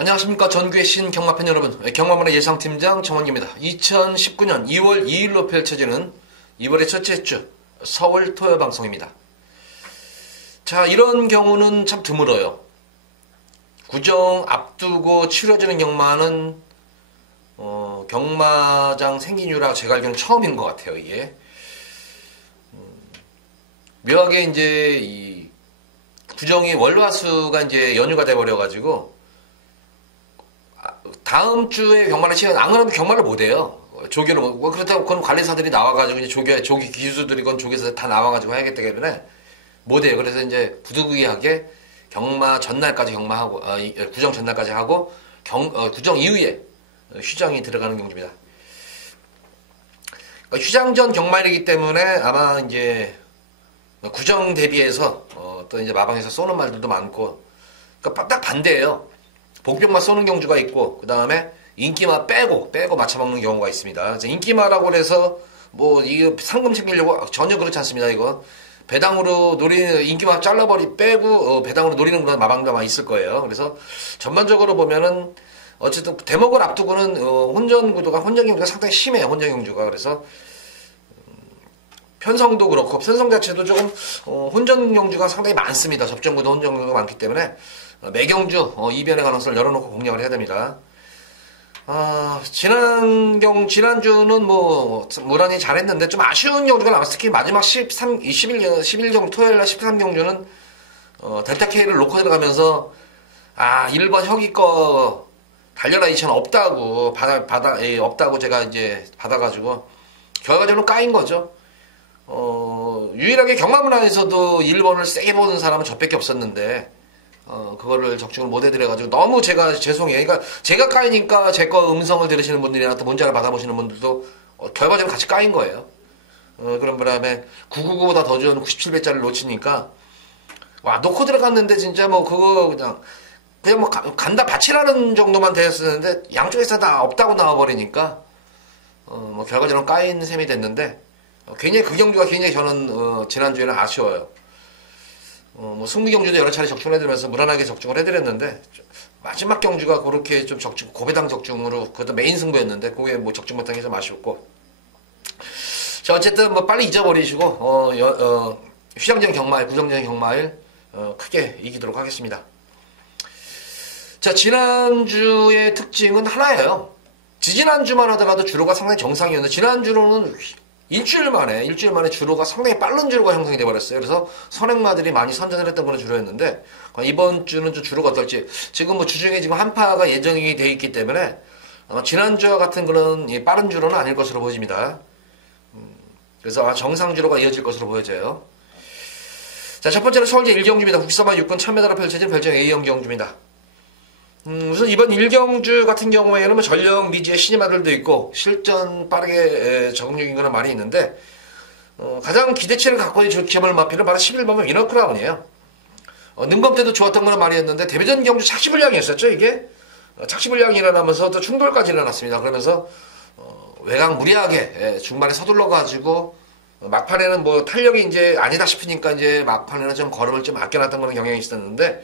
안녕하십니까. 전국의 신경마팬 여러분, 경마문의 예상팀장 정원기입니다. 2019년 2월 2일로 펼쳐지는 2월의 첫째 주 서울 토요 방송입니다. 자, 이런 경우는 참 드물어요. 구정 앞두고 치러지는 경마는 경마장 생긴 이유라 제가 알기로는 처음인 것 같아요. 이게 묘하게 이제 이 구정이 월화수가 이제 연휴가 돼버려가지고 다음 주에 경마를 시간 안 그러면 경마를 못 해요. 조교를 뭐 그렇다고 그건 관리사들이 나와가지고 이제 조기 기수들이 건 조교에서 다 나와가지고 해야겠다 때문에 못 해요. 그래서 이제 부득이하게 경마 전날까지 경마하고 구정 전날까지 하고 구정 이후에 휴장이 들어가는 경주입니다. 그러니까 휴장 전 경마이기 때문에 아마 이제 구정 대비해서 또 이제 마방에서 쏘는 말들도 많고, 그러니까 딱 반대예요. 복병만 쏘는 경주가 있고, 그 다음에 인기마 빼고 맞춰먹는 경우가 있습니다. 그래서 인기마라고 해서 뭐 이거 상금 챙기려고 전혀 그렇지 않습니다. 이거 배당으로 노리는 인기마 빼고 배당으로 노리는 그런 마방도 아마 있을 거예요. 그래서 전반적으로 보면은 어쨌든 대목을 앞두고는 혼전 경주가 상당히 심해요. 혼전 경주가. 그래서 편성도 그렇고 편성 자체도 조금 혼전 경주가 상당히 많습니다. 접전구도 혼전 경주가 많기 때문에 매경주 이변의 가능성을 열어놓고 공략을 해야 됩니다. 지난주는 뭐 무난히 잘했는데 좀 아쉬운 경주가 나왔어요. 특히 마지막 11 경주 토요일날 13경주는 델타 K를 놓고 들어가면서 1번 혁이 거 달려라 2천 없다고 없다고 제가 이제 받아가지고 결과적으로 까인 거죠. 유일하게 경마문화에서도 1번을 세게 보는 사람은 저밖에 없었는데 그거를 적중을 못 해드려가지고 너무 제가 죄송해요. 그러니까 제가 까이니까 제 거 음성을 들으시는 분들이나 또 문자를 받아보시는 분들도 결과적으로 같이 까인 거예요. 그런 바람에 999보다 더 좋은 97배짜리를 놓치니까 놓고 들어갔는데 진짜 뭐 그거 그냥 뭐 간다 바치라는 정도만 되었었는데 양쪽에서 다 없다고 나와버리니까 뭐 결과적으로 까인 셈이 됐는데 굉장히 그 경주가 굉장히 저는 지난주에는 아쉬워요. 뭐 승리 경주도 여러 차례 적중을 해드리면서 무난하게 적중을 해드렸는데 마지막 경주가 그렇게 좀 고배당 적중으로 그것도 메인 승부였는데 그게 뭐 적중 못한 게 좀 아쉬웠고, 자 어쨌든 뭐 빨리 잊어버리시고 휴장전 경마일 구정전 경마일 크게 이기도록 하겠습니다. 자, 지난주의 특징은 하나예요. 지지난주만 하더라도 주로가 상당히 정상이었는데 지난주로는 일주일 만에 주로가 상당히 빠른 주로가 형성이 돼버렸어요. 그래서 선행마들이 많이 선전을 했던 그런 주로였는데 이번 주는 좀 주로가 어떨지, 지금 뭐 주중에 지금 한파가 예정이 돼 있기 때문에 지난주와 같은 그런 빠른 주로는 아닐 것으로 보여집니다. 그래서 정상 주로가 이어질 것으로 보여져요. 자, 첫 번째는 서울제 1경주입니다. 국서만 6군 1000m로 펼쳐진 별정 A형 경주입니다. 우선 이번 1경주 같은 경우에는 뭐 전력 미지의 신임 아들도 있고 실전 빠르게 적응력인 거는 많이 있는데 가장 기대치를 갖고 있는 기업을 마피는 바로 11번은 위너크라운이에요. 능검 때도 좋았던 거는 많이 했는데 데뷔전 경주 착시불량이었었죠. 이게 착시불량이 일어나면서 또 충돌까지 일어났습니다. 그러면서 외곽 무리하게 중반에 서둘러 가지고 막판에는 뭐 탄력이 이제 아니다 싶으니까 이제 막판에는 좀 걸음을 좀 아껴놨던 그런 경향이 있었는데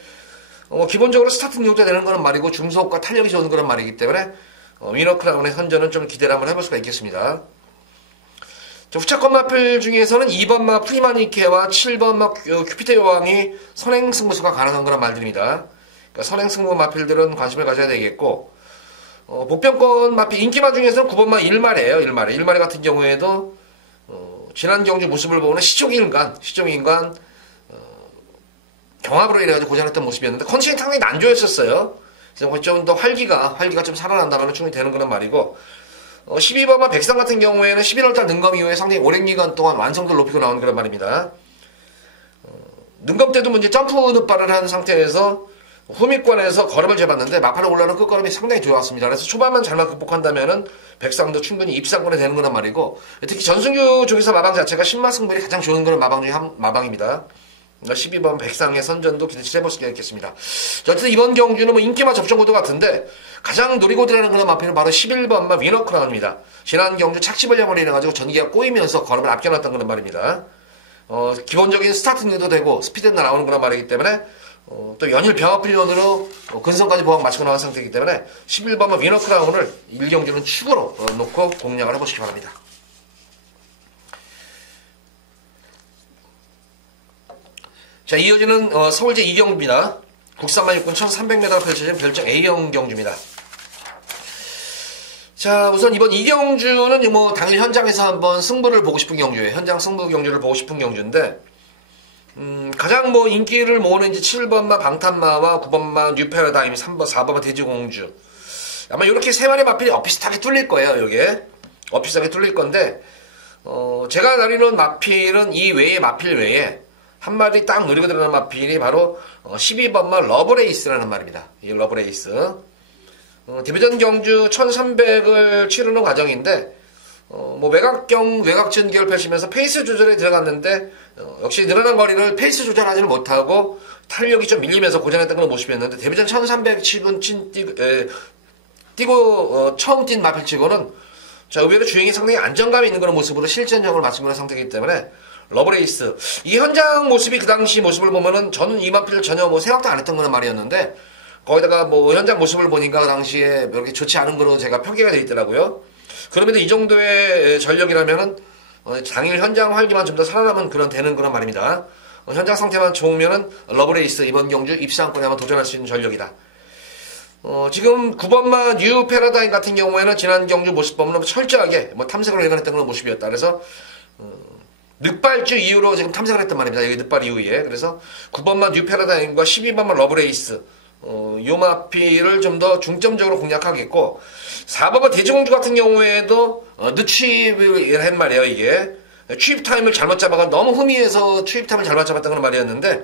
기본적으로 스타트 능력자 되는 거는 말이고 중속과 탄력이 좋은 거는 말이기 때문에 위너크라운의 선전은 좀 기대를 한번 해볼 수가 있겠습니다. 후차권 마필 중에서는 2번 마 프리마니케와 7번 마 큐피터 여왕이 선행 승부수가 가능한 거란 말들입니다. 그러니까 선행 승부 마필들은 관심을 가져야 되겠고, 복병권 마필 인기마 중에서는 9번 마 1마리예요. 1마리 같은 경우에도 지난 경주 모습을 보는 시종인간 경합으로 이래가지고 고전했던 모습이었는데 컨디션이 상당히 난조였었어요. 그래서 좀 더 활기가 좀 살아난다면 충분히 되는 그런 말이고, 12번만 백상 같은 경우에는 11월달 능검 이후에 상당히 오랜 기간 동안 완성도를 높이고 나온 그런 말입니다. 능검 때도 이제 점프 늪발을 한 상태에서 후미권에서 걸음을 재봤는데 막판에 올라오는 끝걸음이 상당히 좋았습니다. 그래서 초반만 잘만 극복한다면은 백상도 충분히 입상권에 되는 거란 말이고, 특히 전승규 쪽에서 마방 자체가 신마승벌이 가장 좋은 그런 마방 중에 한 마방입니다. 12번 백상의 선전도 기대치 해볼 수가 있겠습니다. 어쨌든 이번 경주는 뭐 인기마 접전구도 같은데 가장 노리고 들어가는 그런 마피는 바로 11번마 위너크라운입니다. 지난 경주 착시불량으로 인해가지고 전기가 꼬이면서 걸음을 아껴놨던 그런 말입니다. 기본적인 스타트도 되고 스피드도 나오는 그런 말이기 때문에 또 연일 병합필연으로 근성까지 보강 마치고 나간 상태이기 때문에 11번만 위너크라운을 1경주는 축으로 놓고 공략을 해보시기 바랍니다. 자, 이어지는 서울제 2경주입니다. 국산만 육군 1300m로 펼쳐진 별정 A형 경주입니다. 자, 우선 이번 2경주는 뭐 당일 현장에서 한번 승부를 보고 싶은 경주예요. 현장 승부 경주를 보고 싶은 경주인데 가장 뭐 인기를 모으는 이제 7번마 방탄마와 9번마 뉴패러다임, 3번, 4번마 돼지공주. 아마 이렇게 세 마리 마필이 엇비슷하게 뚫릴 거예요, 요게. 엇비슷하게 뚫릴 건데, 제가 다루는 마필은 이 외에 마필 외에 한 마리 딱 노리고 들어가는 마필이 바로 12번마 러브레이스라는 말입니다. 이 러브레이스. 데뷔전 경주 1300을 치르는 과정인데, 뭐 외곽전 기를 펼치면서 페이스 조절에 들어갔는데 역시 늘어난 거리를 페이스 조절하지는 못하고 탄력이 좀 밀리면서 고전했던 걸 모습이었는데 데뷔전 1300 뛰고 처음 뛴 마필치고는 자, 의외로 주행이 상당히 안정감이 있는 그런 모습으로 실전적으로 맞춘 상태이기 때문에 러브레이스 이 현장 모습이 그 당시 모습을 보면은 저는 이 마필을 전혀 뭐 생각도 안 했던 그런 말이었는데 거기다가 뭐 현장 모습을 보니까 그 당시에 이렇게 좋지 않은 거로 제가 표기가 되어 있더라고요. 그럼에도 이 정도의 전력이라면은 당일 현장 활기만 좀 더 살아남은 되는 그런 말입니다. 현장 상태만 좋으면은 러브레이스 이번 경주 입상권에 한번 도전할 수 있는 전력이다. 지금 9번마 뉴 패러다임 같은 경우에는 지난 경주 모습 보면 철저하게 뭐 탐색을 일관했던 그런 모습이었다. 그래서 늑발주 이후로 지금 탐색을 했단 말입니다. 여기 늑발 이후에. 그래서 9번마 뉴 패러다임과 12번마 러브레이스 요 마필을 좀 더 중점적으로 공략하겠고 4번마 돼지공주 같은 경우에도 늦취입을 한 말이에요. 이게 취입 타임을 잘못 잡아가 너무 흠이해서 취입 타임을 잘못 잡았던 그런 말이었는데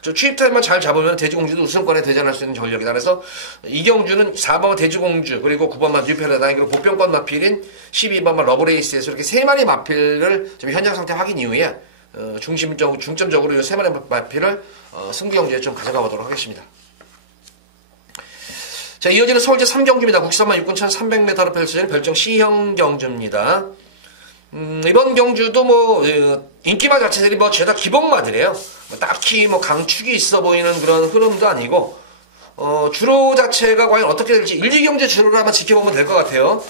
저 취입 타임만 잘 잡으면 돼지공주도 우승권에 대전할 수 있는 전력이다. 그래서 이 경주는 4번마 돼지공주 그리고 9번마 뉴패러다임 그리고 보병권 마필인 12번마 러브레이스에서 이렇게 세 마리 마필을 좀 현장 상태 확인 이후에 중점적으로 이 세 마리 마필을 승부 경주에 좀 가져가 보도록 하겠습니다. 자, 이어지는 서울제 3경주입니다. 국산만 육군 1300m로 펼쳐진 별정 C형 경주입니다. 이번 경주도 뭐 인기마 자체들이 뭐 죄다 기본마들이에요. 딱히 뭐 강축이 있어 보이는 그런 흐름도 아니고 주로 자체가 과연 어떻게 될지 1, 2경주 주로를 한번 지켜보면 될 것 같아요.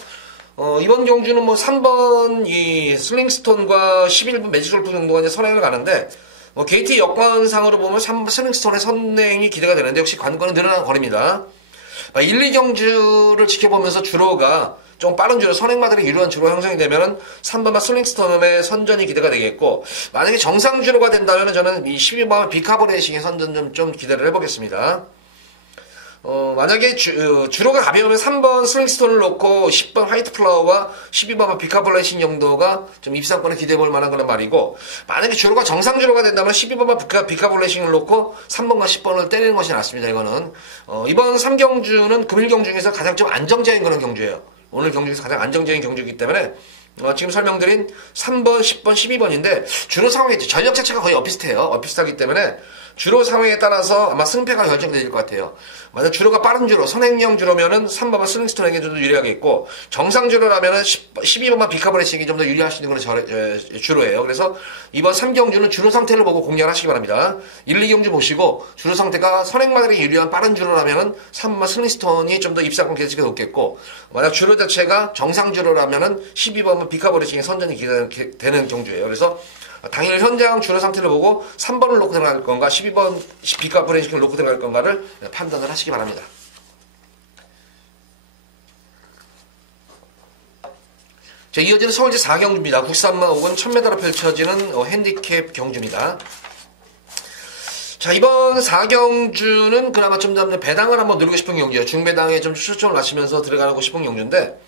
이번 경주는 뭐 3번 이 슬링스톤과 11번 매직골프 정도가 이제 선행을 가는데 뭐 게이트 여건상으로 보면 3번 슬링스톤의 선행이 기대가 되는데 역시 관건은 늘어난 거리입니다. 1, 2경주를 지켜보면서 주로가 좀 빠른 주로 선행마들이 유리한 주로 형성이 되면은 3번마 슬링스톤의 선전이 기대가 되겠고 만약에 정상 주로가 된다면은 저는 이 12번마 비카보레이싱의 선전 좀 기대를 해보겠습니다. 만약에 주로가 가벼우면 3번 슬링스톤을 놓고 10번 화이트 플라워와 12번 비카블레이싱 정도가 좀 입상권에 기대해볼 만한 그런 말이고 만약에 주로가 정상 주로가 된다면 12번 비카블레이싱을 놓고 3번과 10번을 때리는 것이 낫습니다. 이거는 이번 3경주는 금일경 중에서 가장 좀 안정적인 그런 경주예요. 오늘 경주에서 가장 안정적인 경주이기 때문에 지금 설명드린 3번, 10번, 12번인데 주로 상황이 전력 자체가 거의 엇비슷해요. 엇비슷하기 때문에 주로 상황에 따라서 아마 승패가 결정될 것 같아요. 만약 주로가 빠른 주로, 선행형 주로면은 3번만 슬링스톤에게 좀 더 유리하겠고 정상 주로라면은 12번만 비카브레싱이 좀 더 유리할 수 있는 그런 주로예요. 그래서 이번 3경주는 주로 상태를 보고 공략하시기 바랍니다. 1, 2경주 보시고 주로 상태가 선행마들이 유리한 빠른 주로라면은 3번만 슬링스톤이 좀 더 입상권 기대치가 높겠고 만약 주로 자체가 정상 주로라면은 12번만 비카브레싱의 선전이 기대되는 경주예요. 그래서 당일 현장 주로 상태를 보고 3번을 놓고 들어갈 건가 12번 비카브레이싱을 놓고 들어갈 건가를 판단을 하시기 바랍니다. 자, 이어지는 서울제 4경주입니다. 국산마 혹은 1000m로 펼쳐지는 핸디캡 경주입니다. 자, 이번 4경주는 그나마 좀 더 배당을 한번 누르고 싶은 경주예요. 중배당에 좀 초점을 맞추면서 들어가고 싶은 경주인데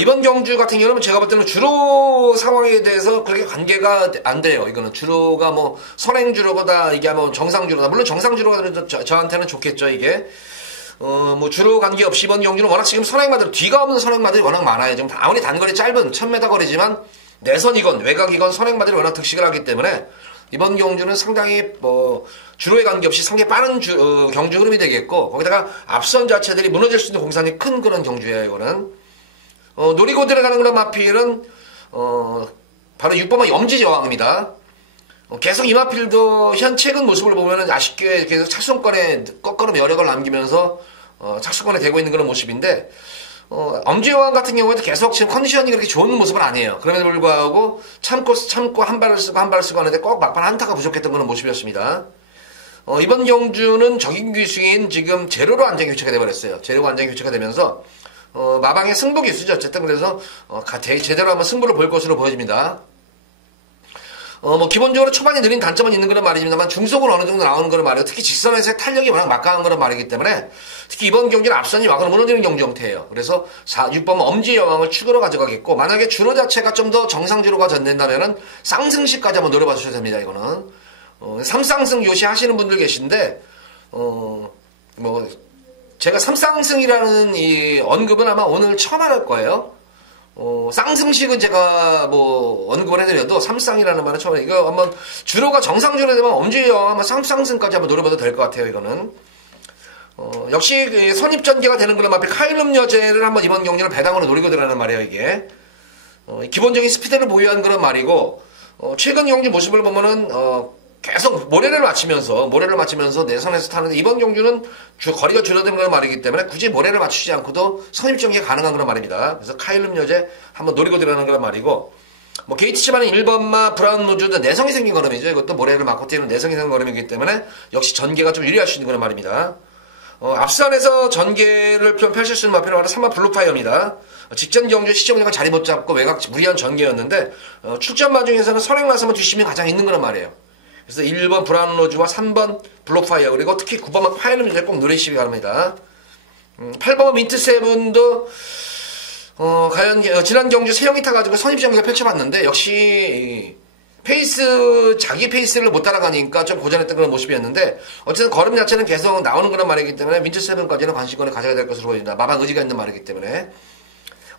이번 경주 같은 경우는 제가 볼 때는 주로 상황에 대해서 그렇게 관계가 안 돼요. 이거는 주로가 뭐 선행 주로다 이게 뭐 정상 주로다. 물론 정상 주로가 저한테는 좋겠죠. 이게 뭐 주로 관계없이 이번 경주는 워낙 지금 선행마들 뒤가 없는 선행마들이 워낙 많아요. 지금 아무리 단거리 짧은 1000m 거리지만 내선이건 외곽이건 선행마들이 워낙 득식을 하기 때문에 이번 경주는 상당히 뭐 주로에 관계없이 상당히 빠른 경주 흐름이 되겠고 거기다가 앞선 자체들이 무너질 수 있는 공산이 큰 그런 경주예요. 이거는. 노리고 들어가는 그런 마필은 바로 6번마 염지저항입니다. 계속 이마필도 현 최근 모습을 보면은 아쉽게 계속 착수권에 꺾어름 여력을 남기면서 착수권에 되고 있는 그런 모습인데 엄지여왕 같은 경우에도 계속 지금 컨디션이 그렇게 좋은 모습은 아니에요. 그럼에도 불구하고 참고 한 발을 쓰고 하는데 꼭 막판 한타가 부족했던 그런 모습이었습니다. 이번 경주는 적인규 승인 지금 제로로 안전 교체가 돼버렸어요. 제로가 안전 교체가 되면서 마방의 승부 기수죠. 어쨌든 그래서 제대로 한번 승부를 볼 것으로 보여집니다. 뭐 기본적으로 초반에 느린 단점은 있는 그런 말이지만 중속은 어느 정도 나오는 그런 말이에요. 특히 직선에서의 탄력이 워낙 막강한 그런 말이기 때문에 특히 이번 경기는 앞선이 와그로 무너지는 경주 형태예요. 그래서 6번 엄지여왕을 축으로 가져가겠고 만약에 주로 자체가 좀 더 정상주로가 전된다면은 쌍승시까지 한번 노려봐 주셔야 됩니다. 이거는 3쌍승 요시 하시는 분들 계신데 뭐 제가 3쌍승이라는 이 언급은 아마 오늘 처음 할 거예요. 쌍승식은 제가 뭐 언급을 해드려도 3쌍이라는 말은 처음에 이거 한번 주로가 정상주로 되면 엄지여왕 한번 3쌍승까지 한번 노려봐도 될 것 같아요. 이거는 역시 선입전개가 되는 그런 앞에 카일름 여제를 한번 이번 경기를 배당으로 노리고 들어가는 말이에요. 이게 기본적인 스피드를 보유한 그런 말이고 최근 경기 모습을 보면은 계속 모래를 맞추면서 내선에서 타는데 이번 경주는 거리가 줄어든 그런 말이기 때문에 굳이 모래를 맞추지 않고도 선입전개가 가능한 그런 말입니다. 그래서 카일름 여제 한번 노리고 들어가는 그런 말이고 뭐 게이트치만은 1번마 브라운 노즈도 내성이 생긴 걸음이죠. 이것도 모래를 맞고 뛰는 내성이 생긴 걸음이기 때문에 역시 전개가 좀 유리할 수 있는 그런 말입니다. 앞선에서 전개를 좀 펼칠 수 있는 마필은 바로 3번 블루파이어입니다. 직전 경주 시점을 자리 못 잡고 외곽 무리한 전개였는데 출전마 중에서는 선행 나서면 뒷심이 가장 있는 그런 말이에요. 그래서 1번 브라운 로즈와 3번 블록파이어 그리고 특히 9번 파이어는 이제 꼭 누리시기 바랍니다. 8번 민트세븐도 과연 지난 경주 세영이 타가지고 선입전개가 펼쳐봤는데 역시 자기 페이스를 못 따라가니까 좀 고전했던 그런 모습이었는데 어쨌든 걸음 자체는 계속 나오는 그런 말이기 때문에 민트세븐까지는 관심권을 가져야 될 것으로 보입니다. 마방 의지가 있는 말이기 때문에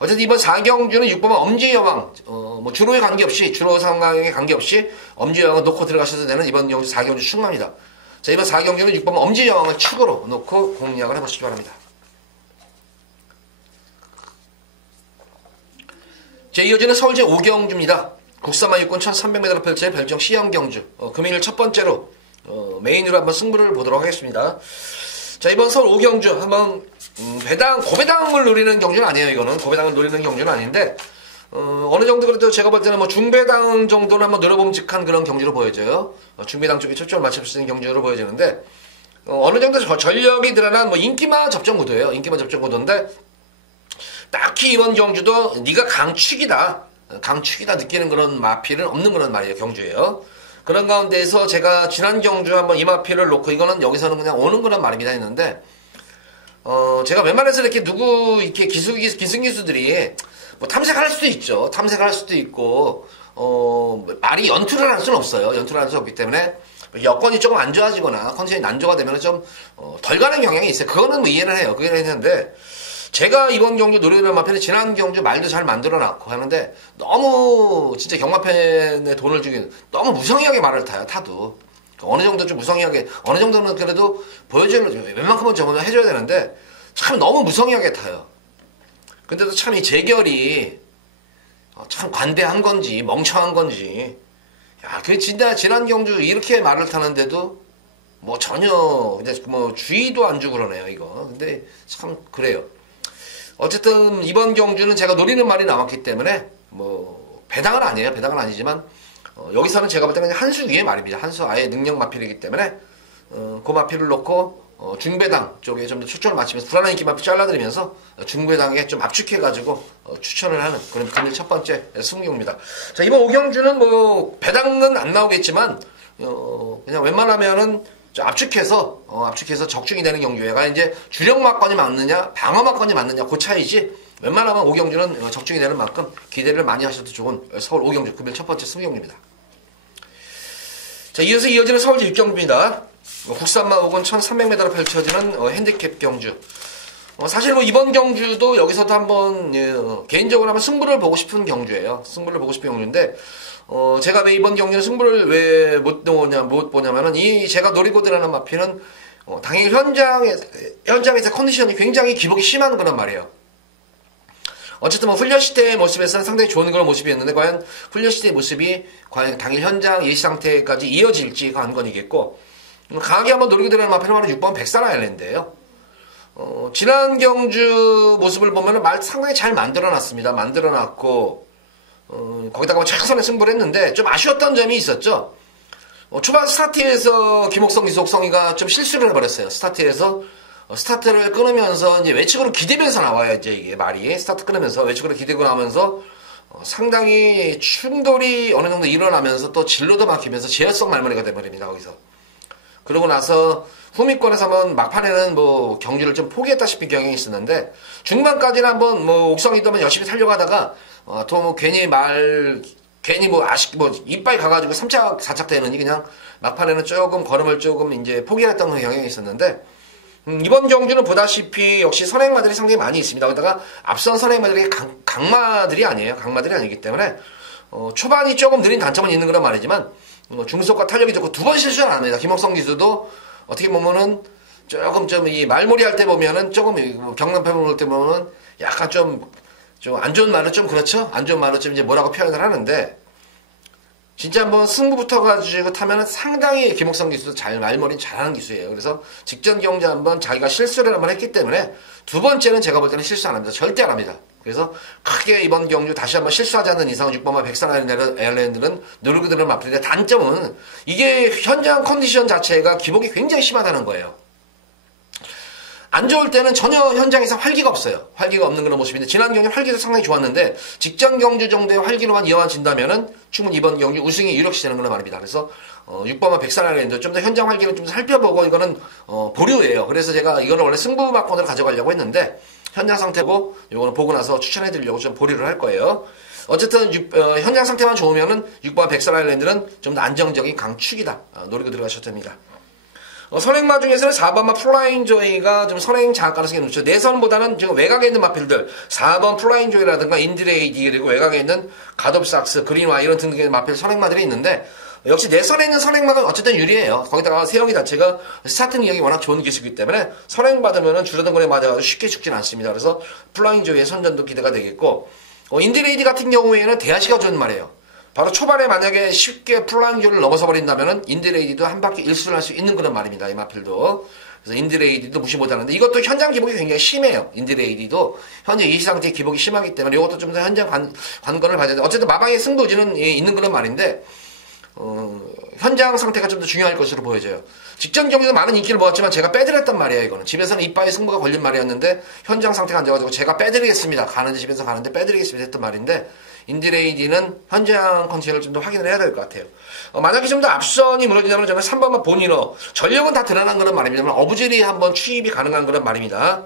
어쨌든 이번 4경주는 6번 엄지여왕 뭐 주로에 관계없이 주로 상황에 관계없이 엄지여왕을 놓고 들어가셔도 되는 이번 경주 4경주 충분합니다. 자 이번 4경주는 6번 엄지여왕을 축으로 놓고 공략을 해보시기 바랍니다. 자 이어지는 서울제 5경주입니다. 국사마 육군 1300m로 펼쳐진 별정 시형경주 금일 첫 번째로 메인으로 한번 승부를 보도록 하겠습니다. 자 이번 서울 5경주 한번 고배당을 노리는 경주는 아니에요. 이거는 고배당을 노리는 경주는 아닌데 어느 정도 그래도 제가 볼 때는 뭐 중배당 정도는 한번 노려봄직한 그런 경주로 보여져요. 중배당 쪽에 초점을 맞출 수 있는 경주로 보여지는데 어느 정도 전력이 드러난 뭐 인기마 접전 구도예요. 인기마 접전 구도인데 딱히 이번 경주도 네가 강축이다 느끼는 그런 마필은 없는 그런 말이에요. 경주예요. 그런 가운데에서 제가 지난 경주 한번 이 마필을 놓고 이거는 여기서는 그냥 오는 그런 말입니다 했는데 제가 웬만해서 이렇게 이렇게 기승기수들이 뭐 탐색할 수도 있죠. 탐색할 수도 있고 말이 연투를 할 수는 없어요. 연투를 할 수 없기 때문에 여건이 조금 안 좋아지거나 컨디션이 난조가 되면 좀 덜 가는 경향이 있어요. 그거는 뭐 이해는 해요. 그게 했는데 제가 이번 경주 노래는 마편에 지난 경주 말도 잘 만들어놨고 하는데 너무 진짜 경마편에 돈을 주긴 너무 무성의하게 말을 타도 어느 정도 좀 무성의하게 어느 정도는 그래도 보여주는 웬만큼은 저거는 해줘야 되는데 참 너무 무성의하게 타요. 근데도 참 이 재결이 참 관대한 건지 멍청한 건지 그 진짜 지난 경주 이렇게 말을 타는데도 뭐 전혀 그냥 뭐 주의도 안 주고 그러네요 이거. 근데 참 그래요. 어쨌든 이번 경주는 제가 노리는 말이 나왔기 때문에 뭐 배당은 아니에요. 배당은 아니지만 여기서는 제가 볼 때는 한 수 위의 말입니다. 한 수 아예 능력 마필이기 때문에 그 마필을 놓고 중배당 쪽에 좀 더 초점을 맞추면서 불안한 인기 마필 잘라드리면서 중배당에 좀 압축해가지고 추천을 하는 그런 금일 첫 번째 승경입니다. 자 이번 5경주는 뭐 배당은 안 나오겠지만 그냥 웬만하면은 압축해서 적중이 되는 경주에 가 이제 주력 막건이 맞느냐 방어 막건이 맞느냐 그 차이지 웬만하면 5경주는 적중이 되는 만큼 기대를 많이 하셔도 좋은 서울 5경주 금일 첫 번째 승경입니다. 자 이어서 이어지는 서울제 6경주입니다. 국산마 5군 1300m로 펼쳐지는 핸디캡 경주. 사실 뭐 이번 경주도 여기서도 한번 개인적으로 한번 승부를 보고 싶은 경주예요. 승부를 보고 싶은 경주인데 제가 왜 이번 경기는 승부를 왜 못 보냐면은 제가 노리고 들어가는 마피는 당연히 현장에서 컨디션이 굉장히 기복이 심한 그런 말이에요. 어쨌든 뭐 훈련 시대의 모습에서는 상당히 좋은 그런 모습이었는데 과연 훈련 시대의 모습이 과연 당일 현장 예시 상태까지 이어질지 관건이겠고 강하게 한번 노리고 들어가는 마필은 바로 6번 백산 아일랜드예요. 지난 경주 모습을 보면은 말 상당히 잘 만들어놨습니다. 만들어놨고 거기다가 최선의 승부를 했는데 좀 아쉬웠던 점이 있었죠. 초반 스타트에서 김옥성, 이석성이가 좀 실수를 해버렸어요. 스타트에서 스타트를 끊으면서 이제 외측으로 기대면서 나와요. 이제 이게 말이 스타트 끊으면서 외측으로 기대고 나면서 상당히 충돌이 어느 정도 일어나면서 또 진로도 막히면서 제어성 말머리가 돼버립니다. 거기서. 그러고 나서 후미권에서는 막판에는 뭐 경주를 좀 포기했다시피 경향이 있었는데 중반까지는 한번 뭐 옥성이도 열심히 살려고 하다가 또 뭐 괜히 뭐 이빨 가가지고 3착 4착 되느니 그냥 막판에는 조금 걸음을 조금 이제 포기했던 그런 경향이 있었는데 이번 경주는 보다시피 역시 선행마들이 상당히 많이 있습니다. 거기다가 앞선 선행마들이 강마들이 아니에요. 강마들이 아니기 때문에 초반이 조금 느린 단점은 있는 그런 말이지만 중속과 탄력이 좋고 두 번 실수는 안 합니다. 김옥성 기수도 어떻게 보면은 조금 좀 이 말몰이 할 때 보면은 조금 경남편 볼 때 보면은 약간 좀 안 좋은 말은 좀 그렇죠? 안 좋은 말은 좀 이제 뭐라고 표현을 하는데 진짜 한번 승부 붙어가지고 타면은 상당히 김옥성 기수도 말머리는 잘하는 기수예요. 그래서 직전 경주 한번 자기가 실수를 한번 했기 때문에 두 번째는 제가 볼 때는 실수 안 합니다. 절대 안 합니다. 그래서 크게 이번 경주 다시 한번 실수하지 않는 이상 6번마 백산 아일랜드는 누르고 들은 마필인데 단점은 이게 현장 컨디션 자체가 기복이 굉장히 심하다는 거예요. 안 좋을 때는 전혀 현장에서 활기가 없어요. 활기가 없는 그런 모습인데 지난 경주 활기도 상당히 좋았는데 직전 경주 정도의 활기로만 이어진다면은 충분히 이번 경주 우승이 유력시 되는 그런 말입니다. 그래서 6번마 백산 아일랜드 좀 더 현장 활기를 좀 살펴보고 이거는 보류예요. 그래서 제가 이거는 원래 승부 막권으로 가져가려고 했는데 현장 상태고 이거는 보고 나서 추천해 드리려고 좀 보류를 할 거예요. 어쨌든 현장 상태만 좋으면은 6번 백산 아일랜드는 좀 더 안정적인 강축이다. 노리고 들어가셔도 됩니다. 선행마 중에서는 4번마 플라잉 조이가 좀 선행 장악 가능성이 높죠. 내선보다는 지금 외곽에 있는 마필들 4번 플라잉 조이라든가 인디레이디 그리고 외곽에 있는 갓옵삭스, 그린와 이런 등등의 마필 선행마들이 있는데 역시 내선에 있는 선행마가 어쨌든 유리해요. 거기다가 세영이 자체가 스타트 능력이 워낙 좋은 기수이기 때문에 선행 받으면은 줄어든 거에 맞아가지고 쉽게 죽진 않습니다. 그래서 플라잉 조이의 선전도 기대가 되겠고 인디레이디 같은 경우에는 대하시가 좋은 말이에요. 바로 초반에 만약에 쉽게 플라잉조를 넘어서 버린다면은 인디레이디도 한 바퀴 일수를 할 수 있는 그런 말입니다. 이 마필도. 그래서 인디레이디도 무시 못하는데 이것도 현장 기복이 굉장히 심해요. 인디레이디도 현재 이 상태의 기복이 심하기 때문에 이것도 좀 더 현장 관건을 봐야 되는데 어쨌든 마방의 승부지는 있는 그런 말인데 현장 상태가 좀 더 중요할 것으로 보여져요. 직전 경기도 많은 인기를 모았지만 제가 빼드렸단 말이에요. 이거는 집에서는 이빠이 승부가 걸린 말이었는데 현장 상태가 안 좋아가지고 제가 빼드리겠습니다. 가는데 집에서 가는데 빼드리겠습니다 했던 말인데 인디레이디는 현장 컨디션을 좀 더 확인을 해야 될 것 같아요. 만약에 좀 더 앞선이 무너지냐면 저는 3번만 본인어 전력은 다 드러난 그런 말입니다만 어부질이 한번 추입이 가능한 그런 말입니다.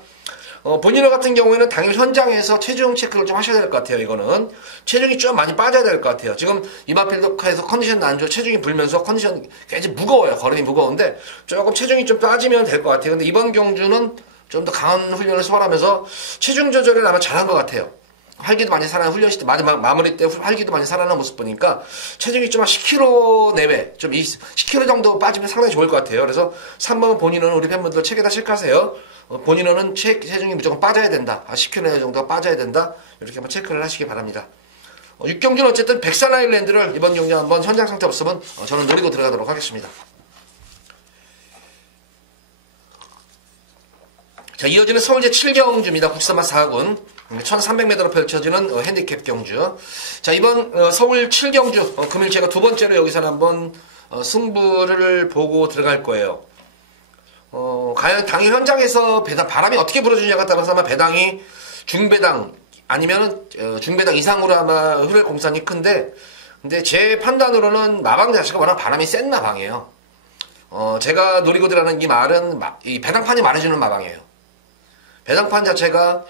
본인어 같은 경우에는 당일 현장에서 체중 체크를 좀 하셔야 될 것 같아요. 이거는 체중이 좀 많이 빠져야 될 것 같아요. 지금 이마필드에서 컨디션도 안 좋아 체중이 불면서 컨디션 굉장히 무거워요. 걸음이 무거운데 조금 체중이 좀 빠지면 될 것 같아요. 근데 이번 경주는 좀 더 강한 훈련을 소화하면서 체중 조절을 아마 잘한 것 같아요. 활기도 많이 살아난 훈련 시대 마지막 마무리 때 활기도 많이 살아난 모습 보니까 체중이 좀 한 10kg 내외 좀 10kg 정도 빠지면 상당히 좋을 것 같아요. 그래서 3번 본인은 우리 팬분들 책에다 체크하세요. 본인은 체중이 무조건 빠져야 된다. 10kg 내외 정도가 빠져야 된다. 이렇게 한번 체크를 하시기 바랍니다. 6경주는 어쨌든 백산 아일랜드를 이번 경주 한번 현장 상태 없으면 저는 노리고 들어가도록 하겠습니다. 자, 이어지는 서울제 7경주입니다. 국산마 4군. 1300m로 펼쳐지는 핸디캡 경주. 자, 이번 서울 7경주 금일 제가 두 번째로 여기서는 한번 승부를 보고 들어갈 거예요. 과연 당일 현장에서 바람이 어떻게 불어주냐에 따라서 아마 배당이 중배당 아니면은 중배당 이상으로 아마 흐를 공산이 큰데 근데 제 판단으로는 마방 자체가 워낙 바람이 센 마방이에요. 제가 노리고 들어가는 이 말은 이 배당판이 말해주는 마방이에요. 배당판 자체가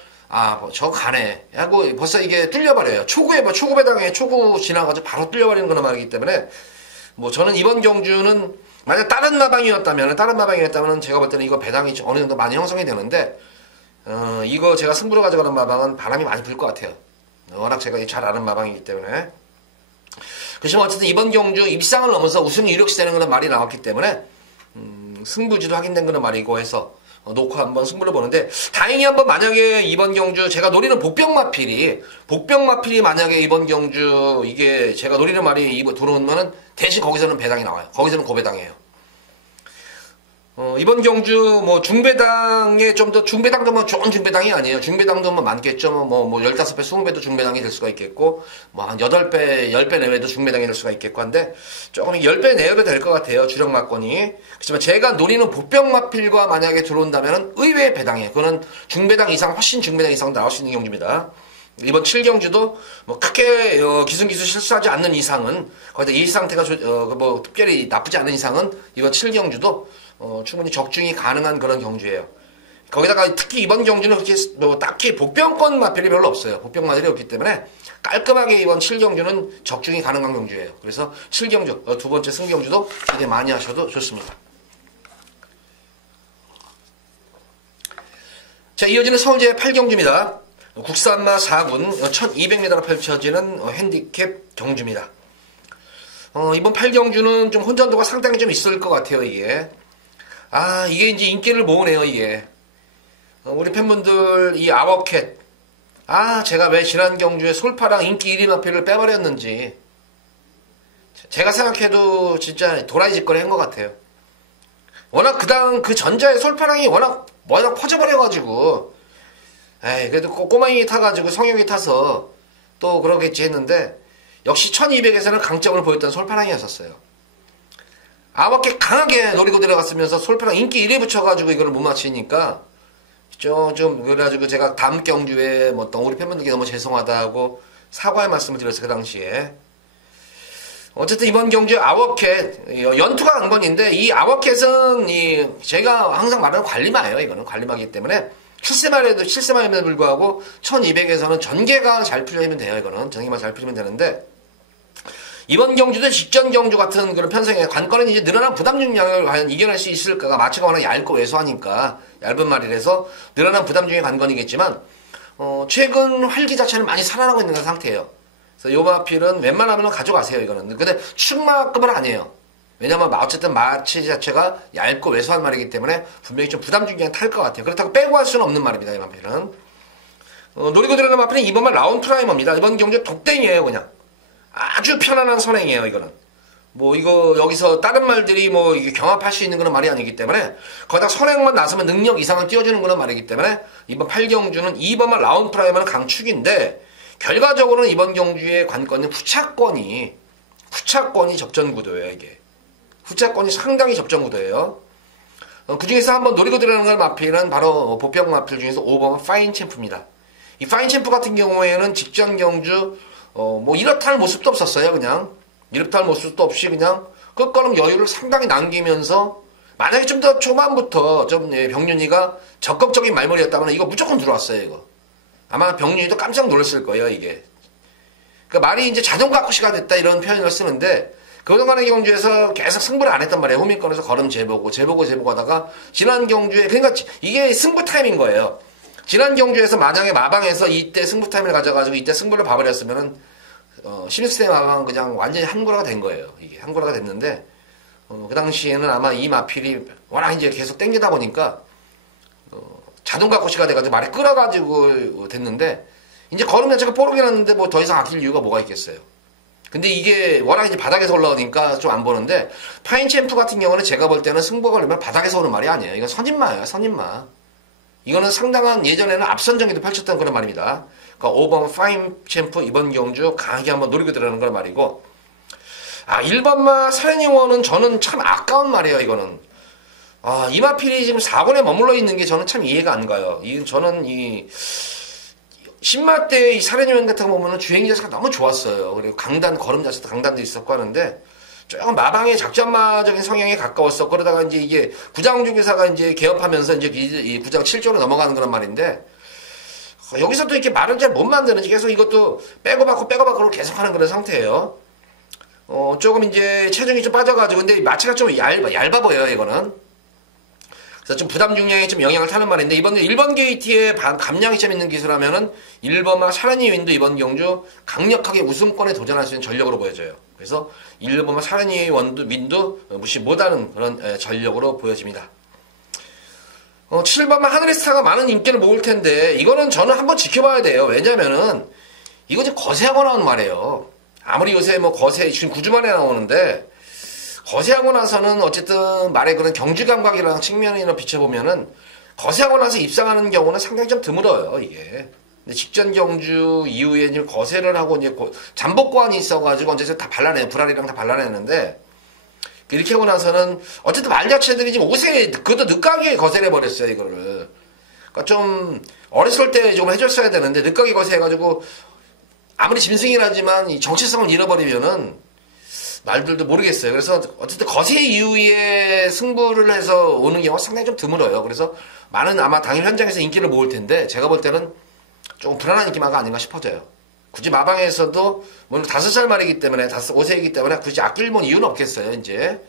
저 가네 하고 벌써 이게 뚫려버려요. 초구 배당에 초구 지나가지고 바로 뚫려버리는 그런 말이기 때문에 저는 이번 경주는 만약 다른 마방이었다면 제가 볼 때는 이거 배당이 어느 정도 많이 형성이 되는데 이거 제가 승부로 가져가는 마방은 바람이 많이 불 것 같아요. 워낙 제가 잘 아는 마방이기 때문에. 그렇지만 어쨌든 이번 경주 입상을 넘어서 우승이 유력시 되는 그런 말이 나왔기 때문에 승부지도 확인된 그런 말이고 해서 놓고 한번 승부를 보는데, 다행히 한번 만약에 이번 경주 제가 노리는 복병마필이 만약에 이번 경주 이게 제가 노리는 말이 들어오면은 대신 거기서는 배당이 나와요. 거기서는 고배당이에요. 이번 경주 뭐 중배당에 좀 더, 중배당도 뭐 좋은 중배당이 아니에요. 중배당도 뭐 많겠죠. 뭐 15배, 20배도 중배당이 될 수가 있겠고, 뭐 한 8배, 10배 내외도 중배당이 될 수가 있겠고 한데, 조금 10배 내외도 될 것 같아요. 주력 막권이. 그렇지만 제가 노리는 복병마필과 만약에 들어온다면은 의외의 배당이에요. 그거는 중배당 이상, 훨씬 중배당 이상 나올 수 있는 경주입니다. 이번 7경주도 뭐 크게 기승기수 실수하지 않는 이상은, 거기다 이 상태가 뭐 특별히 나쁘지 않은 이상은 이번 7경주도 충분히 적중이 가능한 그런 경주예요. 거기다가 특히 이번 경주는 그렇게 뭐 딱히 복병권 마필이 별로 없어요. 복병 마필이 없기 때문에 깔끔하게 이번 7경주는 적중이 가능한 경주예요. 그래서 7경주, 두 번째 승경주도 기대 많이 하셔도 좋습니다. 자, 이어지는 서울제 8경주입니다. 국산마 4군 1200m로 펼쳐지는 핸디캡 경주입니다. 이번 8경주는 좀 혼전도가 상당히 좀 있을 것 같아요, 이게. 이게 이제 인기를 모으네요, 이게. 우리 팬분들, 이 아워캣. 제가 왜 지난 경주에 솔파랑 인기 1위 마필을 빼버렸는지. 제가 생각해도 진짜 도라이 짓거리 한 것 같아요. 워낙 그 전자의 솔파랑이 워낙 퍼져버려가지고. 그래도 꼬마이 타가지고 성형이 타서 또 그러겠지 했는데, 역시 1200에서는 강점을 보였던 솔파랑이었었어요. 아밖에 강하게 노리고 들어갔으면서 솔파랑 인기 1위 붙여가지고 이거를 못 맞히니까 좀 그래가지고 제가 다음 경주에 뭐 우리 팬분들께 너무 죄송하다고 사과의 말씀을 드렸어요. 그 당시에. 어쨌든 이번 경주에 아워캣 연투가 강건인데, 이 아워캣은 제가 항상 말하는 관리마예요. 이거는 관리마이기 때문에 7세마임에도 불구하고 1200에서는 전개가 잘 풀리면 돼요. 이거는 전개만 잘 풀리면 되는데, 이번 경주도 직전 경주 같은 그런 편성의 관건은 이제 늘어난 부담 중량을 과연 이겨낼 수 있을까가, 마취가 워낙 얇고 왜소하니까 얇은 말이라서 늘어난 부담 중의 관건이겠지만, 최근 활기 자체는 많이 살아나고 있는 상태예요. 그래서 요 마필은 웬만하면 가져가세요, 이거는. 근데 축마급은 아니에요. 왜냐면 어쨌든 마취 자체가 얇고 왜소한 말이기 때문에 분명히 좀 부담 중량이 탈 것 같아요. 그렇다고 빼고 할 수는 없는 말입니다, 이 마필은. 노리고 들어가는 마필은 이번 말 라운 프라이머입니다. 이번 경주 독땡이에요, 그냥. 아주 편안한 선행이에요, 이거는. 뭐, 여기서 다른 말들이 뭐, 이게 경합할 수 있는 그런 말이 아니기 때문에, 거기다 선행만 나서면 능력 이상을 띄워주는 그런 말이기 때문에, 이번 8경주는 2번만 라운 프라이머는 강축인데, 결과적으로는 이번 경주의 관건은 후차권이 접전구도예요, 이게. 후차권이 상당히 접전구도예요. 그 중에서 한번 노리고 들어가는 걸 마필은 바로 보병 마필 중에서 5번 파인 챔프입니다. 이 파인 챔프 같은 경우에는 직전 경주, 뭐 이렇다 할 모습도 없었어요. 그냥 이렇다 할 모습도 없이 그냥 끝걸음 여유를 상당히 남기면서, 만약에 좀 더 초반부터 좀 병윤이가 적극적인 말머리였다면 이거 무조건 들어왔어요. 이거 아마 병윤이도 깜짝 놀랐을 거예요. 이게 그러니까 말이 이제 자동 가쿠시가 됐다 이런 표현을 쓰는데, 그동안의 경주에서 계속 승부를 안 했단 말이에요. 호민권에서 걸음 재보고 하다가 지난 경주에, 그러니까 이게 승부 타임인 거예요. 지난 경주에서 만약에 마방에서 이때 승부 타임을 가져가지고 이때 승부를 봐버렸으면은, 신입스테 마방 그냥 완전히 한구라가 된 거예요. 이게 한구라가 됐는데, 그 당시에는 아마 이 마필이 워낙 이제 계속 땡기다 보니까, 자동가 코시가 돼가지고 말이 끌어가지고 됐는데, 이제 걸음 자체가 뽀록이 났는데 뭐 더 이상 아낄 이유가 뭐가 있겠어요. 근데 이게 워낙 이제 바닥에서 올라오니까 좀 안 보는데, 파인 챔프 같은 경우는 제가 볼 때는 승부가 걸리면 바닥에서 오는 말이 아니에요. 이건 선인마예요, 선인마. 이거는 상당한 예전에는 앞선 전기도 펼쳤던 그런 말입니다. 그러니까 5번 파인 챔프 이번 경주 강하게 한번 노리고 들어가는 그런 말이고, 1번마 사련용원은 저는 참 아까운 말이에요, 이거는. 이 마필이 지금 4번에 머물러 있는 게 저는 참 이해가 안 가요. 저는 신마 때 이 사련용원 같은 거 보면은 주행 자세가 너무 좋았어요. 그리고 강단, 걸음 자세도 강단도 있었고 하는데, 조금 마방의 작전마적인 성향에 가까웠어. 그러다가 이제 이게 구장중개사가 이제 개업하면서 이제 이 구장 7조로 넘어가는 그런 말인데, 여기서 또 이렇게 말을 잘 못 만드는지 계속 이것도 빼고 받고 계속 하는 그런 상태예요. 조금 이제 체중이 좀 빠져가지고, 근데 마취가 좀 얇아 보여요, 이거는. 그래서 좀 부담 중량에 좀 영향을 타는 말인데, 이번 1번 게이트에 감량이 좀 있는 기술하면은 1번마 샤라니 윈도 이번 경주 강력하게 우승권에 도전할 수 있는 전력으로 보여져요. 그래서 1번마 샤라니 윈도 무시 못하는 그런 전력으로 보여집니다. 7번만 하늘의 스타가 많은 인기를 모을 텐데 이거는 저는 한번 지켜봐야 돼요. 왜냐면은 이거 지금 거세하고 나온 말이에요. 아무리 요새 뭐 거세 지금 9주 만에 나오는데 거세하고 나서는 어쨌든 말의 그런 경주 감각이라는 측면이나 비춰보면은 거세하고 나서 입상하는 경우는 상당히 좀 드물어요, 이게. 근데 직전 경주 이후에 이제 거세를 하고 이제 잠복관이 있어가지고 언제 다 발라내요. 불알이랑 다 발라내는데 이렇게 하고 나서는 어쨌든 말 자체들이 지금 5세 그것도 늦가게 거세를 해버렸어요, 이거를. 그러니까 좀 어렸을 때 좀 해줬어야 되는데 늦가게 거세해가지고 아무리 짐승이라지만 이 정체성을 잃어버리면은 말들도 모르겠어요. 그래서 어쨌든 거세 이후에 승부를 해서 오는 경우가 상당히 좀 드물어요. 그래서 많은 아마 당일 현장에서 인기를 모을 텐데 제가 볼 때는 조금 불안한 인기마가 아닌가 싶어져요. 굳이 마방에서도 물론 5살 말이기 때문에 5세이기 때문에 굳이 아낄 이유는 없겠어요, 이제.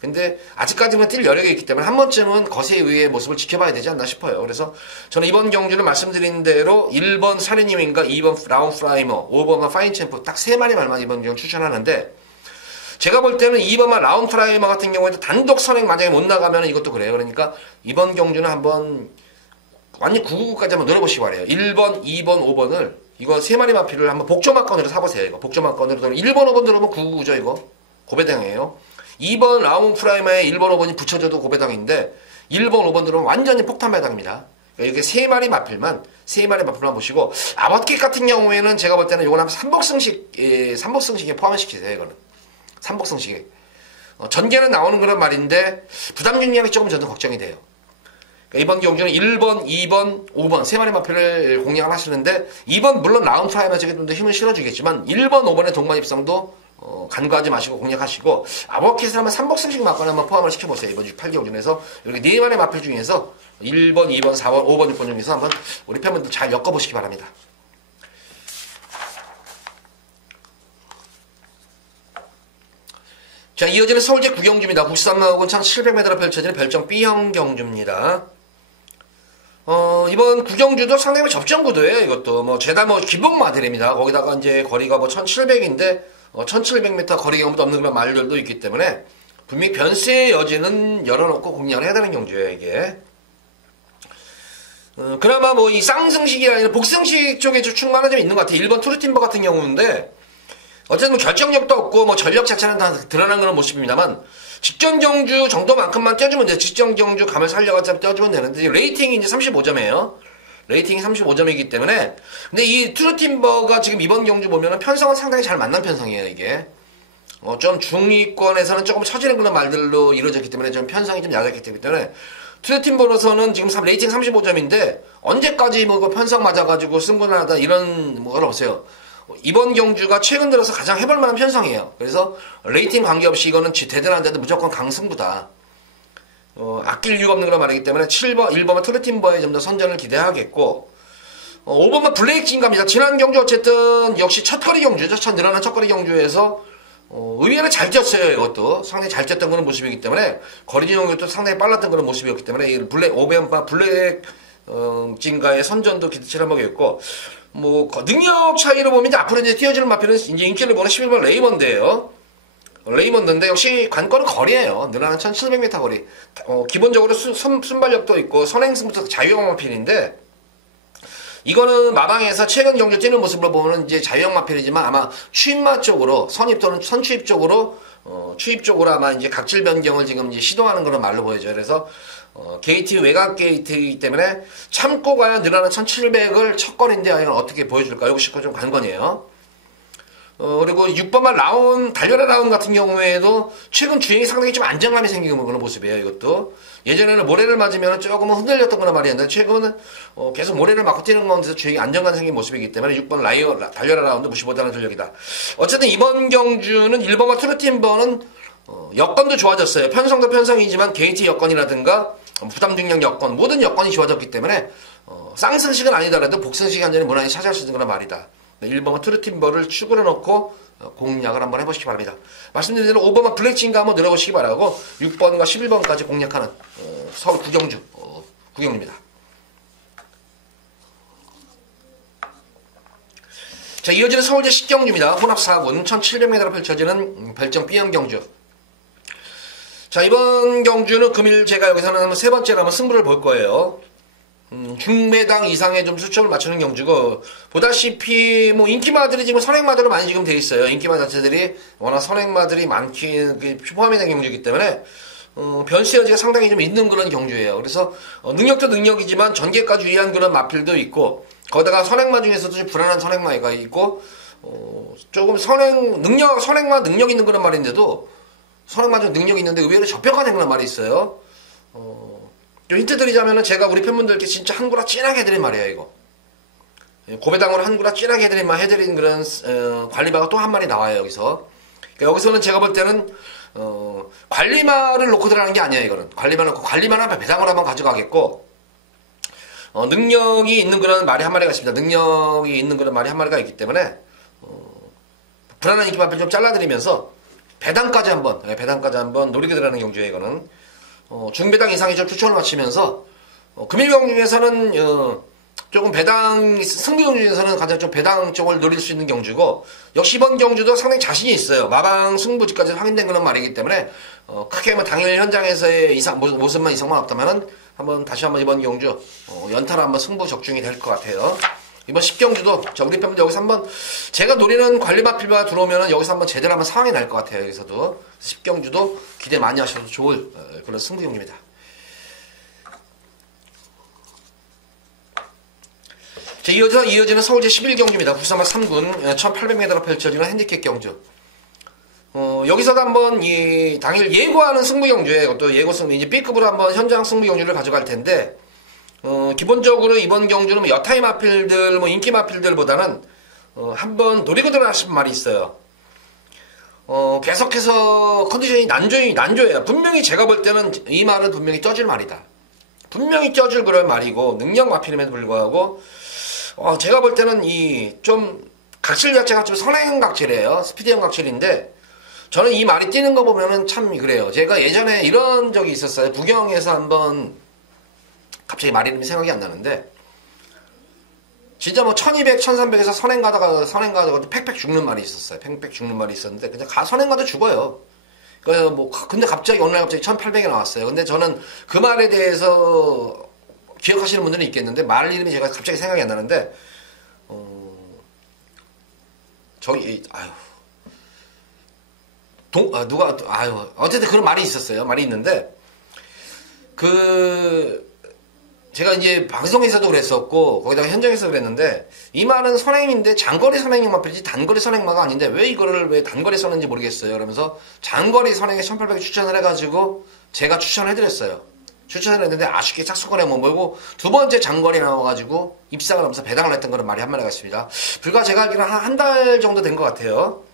근데 아직까지는 뛸 여력이 있기 때문에 한 번쯤은 거세 이후의 모습을 지켜봐야 되지 않나 싶어요. 그래서 저는 이번 경주는 말씀드린 대로 1번 사리님인가 2번 라운 프라이머 5번은 파인챔프 딱 3마리 말만 이번 경주 추천하는데 제가 볼 때는 2번만 라운 프라이머 같은 경우에도 단독 선행 만약에 못 나가면 이것도 그래요. 그러니까 이번 경주는 한번 완전 999까지 한번 노려보시기 바래요. 1번, 2번, 5번을 이거 3마리 마필을 한번 복조마건으로 사보세요. 이거 복조마건으로 1번, 5번 들어보면 999죠, 이거. 고배당이에요. 2번 라운 프라이머에 1번, 5번이 붙여줘도 고배당인데 1번, 5번 들어보면 완전히 폭탄 배당입니다. 그러니까 이렇게 3마리 마필만 보시고 아버킷 같은 경우에는 제가 볼 때는 이건 한번 삼복승식에 포함시키세요, 이거는. 삼복승식에. 전개는 나오는 그런 말인데 부담 중량이 조금 저도 걱정이 돼요. 그러니까 이번 경주는 1번, 2번, 5번 3마리 마필을 공략을 하시는데 2번 물론 라운 프라이머에게 좀 더 힘을 실어주겠지만 1번, 5번의 동반 입성도 간과하지 마시고 공략하시고 아버킷을 한번 삼복승식 마건을 한번 포함을 시켜보세요. 이번 주 8경주에서 이렇게 4마리 마필 중에서 1번, 2번, 4번, 5번, 6번 중에서 한번 우리 팬분들 잘 엮어보시기 바랍니다. 자, 이어지는 서울제 구경주입니다. 93마군 1700m로 펼쳐지는 별정 B형 경주입니다. 이번 구경주도 상당히 접전구도예요, 이것도. 뭐, 죄다 기본 마들입니다. 거기다가 이제 거리가 1700인데, 1700m 거리 경험도 없는 그런 말들도 있기 때문에, 분명히 변수의 여지는 열어놓고 공략을 해야 되는 경주예요, 이게. 그나마 이 쌍승식이 아니라 복승식 쪽에 충만한 점이 있는 것 같아요. 1번 투르팀버 같은 경우인데, 어쨌든 결정력도 없고 전력 자체는 다 드러난 그런 모습입니다만 직전 경주 정도만큼만 떼주면 돼요. 직전 경주 감을 살려가지고 떼주면 되는데 레이팅이 이제 35점이에요. 레이팅이 35점이기 때문에 근데 이 투르팀버가 지금 이번 경주 보면은 편성은 상당히 잘 맞는 편성이에요. 이게 좀 중위권에서는 조금 처지는 그런 말들로 이루어졌기 때문에 좀 편성이 좀 얕았기 때문에 투르팀버로서는 지금 레이팅 35점인데 언제까지 편성 맞아가지고 승부나다 이런 건 없어요. 이번 경주가 최근 들어서 가장 해볼만한 편성이에요. 그래서 레이팅 관계없이 이거는 대단한데도 무조건 강승부다. 아낄 이유가 없는 그런 말이기 때문에 7번, 1번은 트루팀버에 좀 더 선전을 기대하겠고 5번은 블레이킹갑니다. 지난 경주 어쨌든 역시 첫거리 경주죠. 늘어난 첫거리 경주에서 의외로 잘 뛰었어요. 이것도 상당히 잘 뛰었던 그런 모습이기 때문에 거리 진용도 상당히 빨랐던 그런 모습이었기 때문에 5번 블랙 진가의 선전도 기대치를 한번했고 능력 차이로 보면 이제 앞으로 이제 뛰어지는 마필은 이제 인기를 보는 11번 레이먼드예요. 레이먼드인데 역시 관건은 거리예요. 늘어난 1700m 거리. 기본적으로 순발력도 있고 선행승부터 자유형 마필인데 이거는 마방에서 최근 경주 뛰는 모습으로 보면 이제 자유형 마필이지만 아마 추입마 쪽으로 선입 또는 선추입 쪽으로 추입 쪽으로 아마 이제 각질 변경을 지금 이제 시도하는 그런 말로 보여져요. 그래서 게이트 외곽 게이트이기 때문에 참고 과연 늘어난 1700을 첫 건인데 과연 어떻게 보여줄까? 이것이 좀 관건이에요. 그리고 6번만 라운, 달려라 라운 같은 경우에도 최근 주행이 상당히 좀 안정감이 생기는 그런 모습이에요, 이것도. 예전에는 모래를 맞으면 조금은 흔들렸던 거나 말이었는데, 최근은 계속 모래를 맞고 뛰는 가운데서 주행이 안정감 생긴 모습이기 때문에 6번 달려라 라운도 무시 못하는 전력이다. 어쨌든 이번 경주는 1번과 투르팀버는 여건도 좋아졌어요. 편성도 편성이지만 게이트 여건이라든가 부담 중량 여건, 모든 여건이 좋아졌기 때문에 쌍승식은 아니더라도 복승식 한 잔이 무난히 차지할 수 있는 그런 말이다. 1번은 투르팀버를 축으로 넣고 공략을 한번 해보시기 바랍니다. 말씀드린 대로 5번만 블랙진가 한번 늘어보시기 바라고 6번과 11번까지 공략하는 서울 구경주입니다. 자, 이어지는 서울제 10경주입니다. 혼합 4군 1700m로 펼쳐지는 별정 B형 경주. 자, 이번 경주는 금일 제가 여기서는 한번 세 번째로 한번 승부를 볼 거예요. 중매당 이상의 좀 수점을 맞추는 경주고, 보다시피 뭐 인기마들이 지금 선행마들로 많이 지금 돼 있어요. 인기마 자체들이 워낙 선행마들이 많기 포함이 된 경주이기 때문에 변수 여지가 상당히 좀 있는 그런 경주예요. 그래서 능력도 능력이지만 전개까지 유의한 그런 마필도 있고, 거기다가 선행마 중에서도 좀 불안한 선행마가 있고, 조금 선행마 능력 있는 그런 말인데도 선행마 좀 능력 있는데 의외로 저평가된 그런 말이 있어요. 좀 힌트 드리자면은 제가 우리 팬분들께 진짜 한구라 진하게 해드린 말이에요, 이거. 고배당으로 한구라 진하게 해드린 그런 관리마가 또 한 마리 나와요, 여기서. 그러니까 여기서는 제가 볼 때는 관리마를 놓고 들어가는 게 아니에요, 이거는. 관리마는 배당으로 한번 가져가겠고, 능력이 있는 그런 말이 한 마리가 있습니다. 능력이 있는 그런 말이 한 마리가 있기 때문에 불안한 인기마필 좀 잘라드리면서 배당까지 한번 노리게 들어가는 경주예요, 이거는. 중배당 이상이 좀 추천을 마치면서 금일 경주에서는 조금 배당 승부 경주 중에서는 가장 좀 배당 쪽을 노릴 수 있는 경주고, 역시 이번 경주도 상당히 자신이 있어요. 마방 승부지까지 확인된 그런 말이기 때문에 크게 뭐 당일 현장에서의 모습만 이상만 없다면은 다시 한번 이번 경주 연타로 한번 승부 적중이 될 것 같아요. 이번 10경주도 자, 우리 팬분들 여기서 한번 제가 노리는 관리마필만 들어오면은 여기서 한번 제대로 한번 상황이 날 것 같아요. 여기서도 10경주도 기대 많이 하셔도 좋을 그런 승부 경주입니다. 자, 이어지는 서울제 11경주입니다. 부산마 3군 1800m로 펼쳐지는 핸디캡 경주. 여기서도 한번 당일 예고하는 승부 경주에 또 예고 승부 이제 B급으로 한번 현장 승부 경주를 가져갈 텐데, 기본적으로 이번 경주는 여타의 마필들, 인기 마필들보다는 한번 노리고 들어가신 말이 있어요. 계속해서 컨디션이 난조예요. 분명히 제가 볼 때는 이 말은 분명히 쪄질 말이다. 분명히 쪄질 그런 말이고, 능력 마필임에도 불구하고, 제가 볼 때는 좀 각질 자체가 좀 선행 각질이에요. 스피드형 각질인데, 저는 이 말이 뛰는 거 보면은 참 그래요. 제가 예전에 이런 적이 있었어요. 부경에서 한번 갑자기 말 이름이 생각이 안 나는데, 진짜 1200, 1300에서 선행 가다가 팩팩 죽는 말이 있었어요. 팩팩 죽는 말이 있었는데, 그냥 선행 가도 죽어요. 그래서 근데 어느 날 갑자기 1800이 나왔어요. 근데 저는 그 말에 대해서 기억하시는 분들은 있겠는데, 말 이름이 제가 갑자기 생각이 안 나는데, 어쨌든 그런 말이 있었어요. 말이 있는데, 제가 이제 방송에서도 그랬었고, 거기다가 현장에서 그랬는데, 이 말은 선행인데 장거리 선행용 마필이지 단거리 선행마가 아닌데, 왜 단거리 썼는지 모르겠어요. 그러면서 장거리 선행에 1800에 추천을 해가지고, 제가 추천을 해드렸어요. 추천을 했는데 아쉽게 착수권에 머물고, 두 번째 장거리 나와가지고, 입상을 하면서 배당을 했던 그런 말이 한 마리가 있습니다. 불과 제가 알기로는 한 달 정도 된 것 같아요.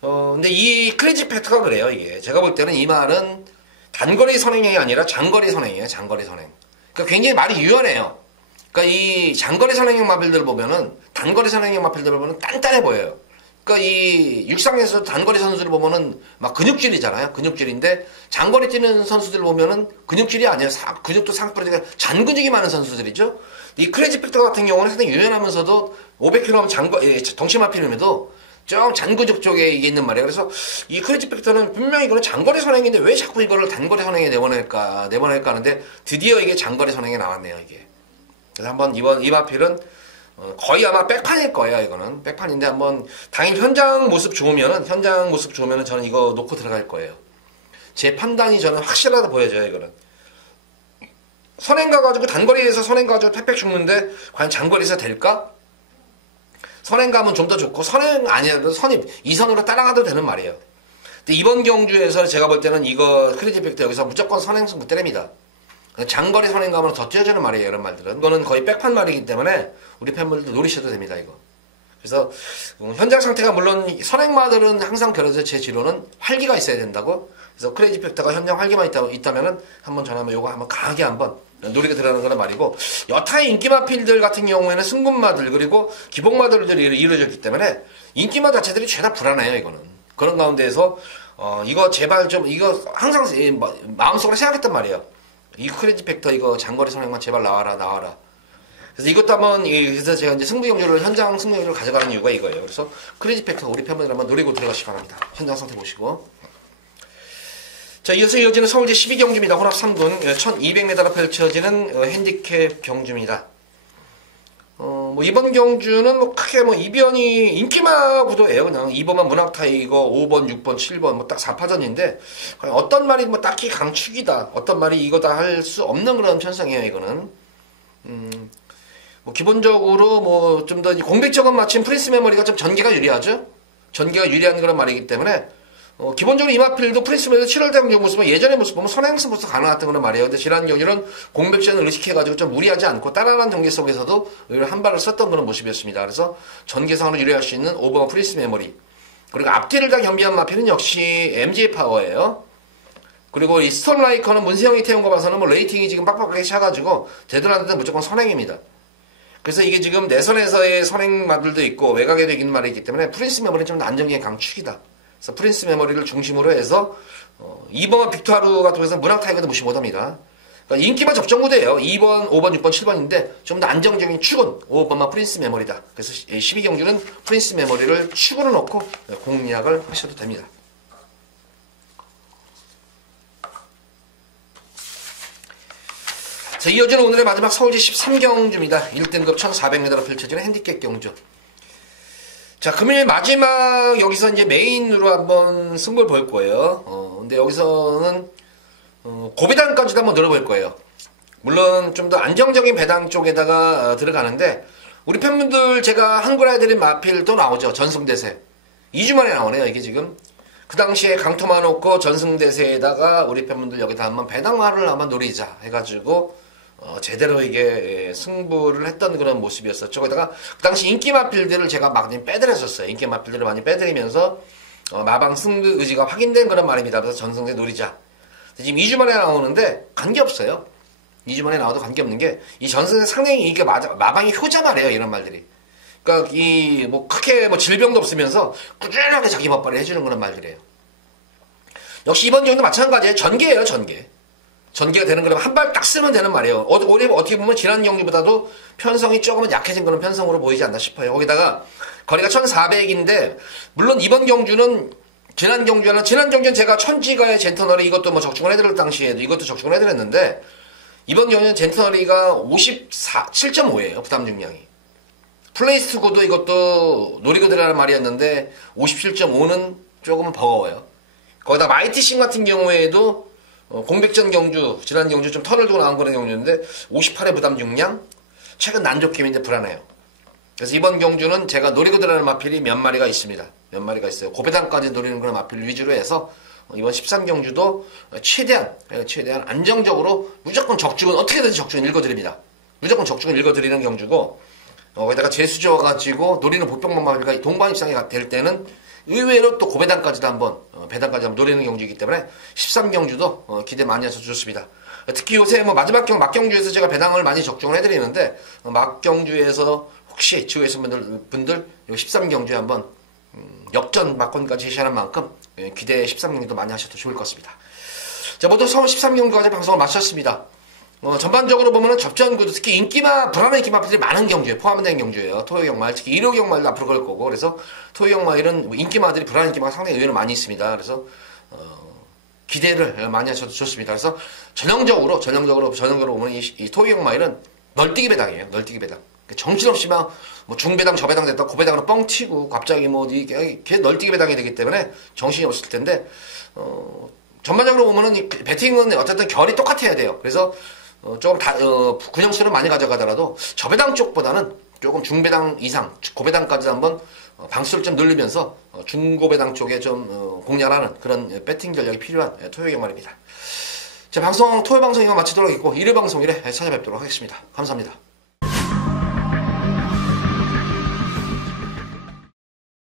근데 이 크레이지 팩트가 그래요, 이게. 제가 볼 때는 이 말은 단거리 선행이 아니라 장거리 선행이에요, 장거리 선행. 그러니까 굉장히 말이 유연해요. 그러니까 이 장거리 선행형 마필들을 보면은, 단거리 선행형 마필들을 보면 단단해 보여요. 그러니까 이 육상에서 단거리 선수를 보면은 막 근육질이잖아요. 근육질인데, 장거리 뛰는 선수들 보면은 근육질이 아니에요. 근육도 상부러지게 잔근육이 많은 선수들이죠. 이 크레이지 팩터 같은 경우는 상당히 유연하면서도 500kg 덩치 마필임에도 좀 잔근육 쪽에 이게 있는 말이에요. 그래서 이 크레이지 팩터는 분명히 이거는 장거리 선행인데 왜 자꾸 이거를 단거리 선행에 내보낼까 하는데, 드디어 이게 장거리 선행에 나왔네요, 이게. 그래서 한번 이 마필은 거의 아마 백판일 거예요, 이거는. 백판인데 한번 당일 현장 모습 좋으면은 저는 이거 놓고 들어갈 거예요. 제 판단이 저는 확실하다 보여져요, 이거는. 선행 가가지고 단거리에서 선행 가가지고 팩팩 죽는데 과연 장거리에서 될까? 선행 가면 좀 더 좋고, 선행 아니어도 선입 2선으로 따라가도 되는 말이에요. 근데 이번 경주에서 제가 볼 때는 이거 크레이지 팩터 여기서 무조건 선행 승부 때립니다. 장거리 선행 가면 더 뛰어주는 말이에요, 이런 말들은. 이거는 거의 백판 말이기 때문에 우리 팬분들도 노리셔도 됩니다, 이거. 그래서 현장 상태가 물론 선행마들은 항상 그래서 제 지로는 활기가 있어야 된다고. 그래서 크레이지 팩터가 현장 활기만 있다면은 한번 전화하면 요거 한번 강하게 한번 노리게 들어가는 거란 말이고, 여타의 인기마필들 같은 경우에는 승분마들 그리고 기복마들들이 이루어졌기 때문에 인기마 자체들이 죄다 불안해요, 이거는. 그런 가운데에서 이거 제발 좀 이거 항상 마음속으로 생각했단 말이에요. 이 크레이지 팩터 이거 장거리 선행만 제발 나와라. 그래서 이것도 한번, 그래서 제가 이제 현장 승부 경주를 가져가는 이유가 이거예요. 그래서 크레이지 팩터 우리 팬분들 한번 노리고 들어가시기 바랍니다. 현장 상태 보시고. 자, 이어서 이어지는 서울제 12경주입니다. 혼합 3군 1200m로 펼쳐지는 핸디캡 경주입니다. 뭐 이번 경주는 뭐 크게 뭐 이변이 인기마 구도예요. 그냥 2번만 문학타이거, 5번, 6번, 7번 뭐 딱 4파전인데 어떤 말이 뭐 딱히 강축이다, 어떤 말이 이거다 할 수 없는 그런 편성이에요. 이거는 뭐 기본적으로 뭐 좀 더 공백적인 마침 프린스 메모리가 좀 전개가 유리하죠. 전개가 유리한 그런 말이기 때문에 기본적으로 이마필도 프린스 메모리 7월 대항전 모습은 예전의 모습 보면 선행승부터 가능했던 그런 말이에요. 근데 지난 경기는 공백전을 의식해가지고 좀 무리하지 않고 따라란 경기 속에서도 오히려 한 발을 썼던 그런 모습이었습니다. 그래서 전개상으로 유리할 수 있는 오버마 프린스 메모리, 그리고 앞뒤를 다 겸비한 마필은 역시 MJ 파워예요. 그리고 이 스톰라이커는 문세영이 태운 거 봐서는 뭐 레이팅이 지금 빡빡하게 차가지고 되돌아는데 무조건 선행입니다. 그래서 이게 지금 내선에서의 선행마들도 있고 외곽에도 이기는 말이기 때문에 프린스 메모리는 좀 안정적인 강축이다. 그래서 프린스 메모리를 중심으로 해서 2번 빅토르가 통해서 문학 타이거도 무시 못합니다. 그러니까 인기만 접전구대예요. 2번, 5번, 6번, 7번인데 좀 더 안정적인 축은 5번만 프린스 메모리다. 그래서 12경주는 프린스 메모리를 축으로 놓고 공략을 하셔도 됩니다. 자, 이어지는 오늘의 마지막 서울제 13경주입니다. 1등급 1400m로 펼쳐지는 핸디캡 경주. 자, 금일 마지막 여기서 이제 메인으로 한번 승부를 볼 거예요. 근데 여기서는 고배당까지도 한번 노려볼 거예요. 물론 좀 더 안정적인 배당 쪽에다가 들어가는데 우리 팬분들 제가 한글화해드린 마필 또 나오죠. 전승대세. 2주 만에 나오네요. 이게 지금. 그 당시에 강토만 놓고 전승대세에다가 우리 팬분들 여기다 한번 배당화를 한번 노리자 해가지고 제대로 이게 승부를 했던 그런 모습이었었죠. 거기다가 그 당시 인기 마필들을 제가 많이 빼드렸었어요. 인기 마필들을 많이 빼드리면서 마방 승부 의지가 확인된 그런 말입니다. 그래서 전승대 노리자. 지금 2주 만에 나오는데 관계없어요. 2주 만에 나와도 관계없는 게 이 전승대 상당히 이게 마방이 효자 말이에요. 이런 말들이. 그러니까 이 뭐 크게 뭐 질병도 없으면서 꾸준하게 자기 멋발을 해주는 그런 말들이에요. 역시 이번 경우도 마찬가지예요. 전개예요. 전개. 전개가 되는 거라면 한 발 딱 쓰면 되는 말이에요. 어떻게 보면 지난 경기보다도 편성이 조금은 약해진 그런 편성으로 보이지 않나 싶어요. 거기다가 거리가 1400인데 물론 이번 경주는 지난 경주는 제가 천지가의 젠터너리 이것도 뭐 적중을 해드릴 당시에도 이것도 적중을 해드렸는데 이번 경주는 젠터너리가 7.5예요. 부담 중량이. 플레이스 고도 이것도 노리고 들어가는 말이었는데 57.5는 조금 버거워요. 거기다 마이티싱 같은 경우에도 공백전 경주, 지난 경주 좀 턴을 두고 나온 그런 경주인데 58의 부담 중량, 최근 난조킴인데 불안해요. 그래서 이번 경주는 제가 노리고 들어가는 마필이 몇 마리가 있습니다. 몇 마리가 있어요. 고배당까지 노리는 그런 마필 위주로 해서 이번 13경주도 최대한 안정적으로 무조건 적중은 어떻게든지 적중은 읽어드립니다. 무조건 적중은 읽어드리는 경주고 거기다가 재수저가지고 노리는 보병만 마필과 동반 입상이 될 때는 의외로 또 고배당까지도 한번 배당까지 한번 노리는 경주이기 때문에 13경주도 기대 많이 해서 좋습니다. 특히 요새 뭐 마지막 막경주에서 제가 배당을 많이 적중을 해드리는데 막경주에서 혹시 지구에서 분들 요 13경주에 한번 역전 막권까지 제시하는 만큼 기대 13경주도 많이 하셔도 좋을 것 같습니다. 자, 모두 서울 13경주까지 방송을 마쳤습니다. 전반적으로 보면은 접전구도 특히 불안한 인기마필들이 많은 경주에 포함된 경주예요. 토요경마일, 특히 일요경마일도 앞으로 걸 거고, 그래서 토요경마일은 인기마들이 불안한 인기마가 상당히 의외로 많이 있습니다. 그래서, 기대를 많이 하셔도 좋습니다. 그래서 전형적으로 보면 이 토요경마일은 널뛰기 배당이에요. 널뛰기 배당. 정신없이 막, 뭐 중배당, 저배당 됐다, 고배당으로 뻥 튀고, 갑자기 뭐, 이게 널뛰기 배당이 되기 때문에 정신이 없을 텐데, 전반적으로 보면은 이 배팅은 어쨌든 결이 똑같아야 돼요. 그래서, 조금 균형수를 많이 가져가더라도 저배당 쪽보다는 조금 중배당 이상, 고배당까지 한번 방수를 좀 늘리면서 중고배당 쪽에 좀 공략하는 그런 배팅 전략이 필요한 토요일 말입니다. 제 방송, 토요일 방송 이만 마치도록 하겠고 일요일 방송 일에 찾아뵙도록 하겠습니다. 감사합니다.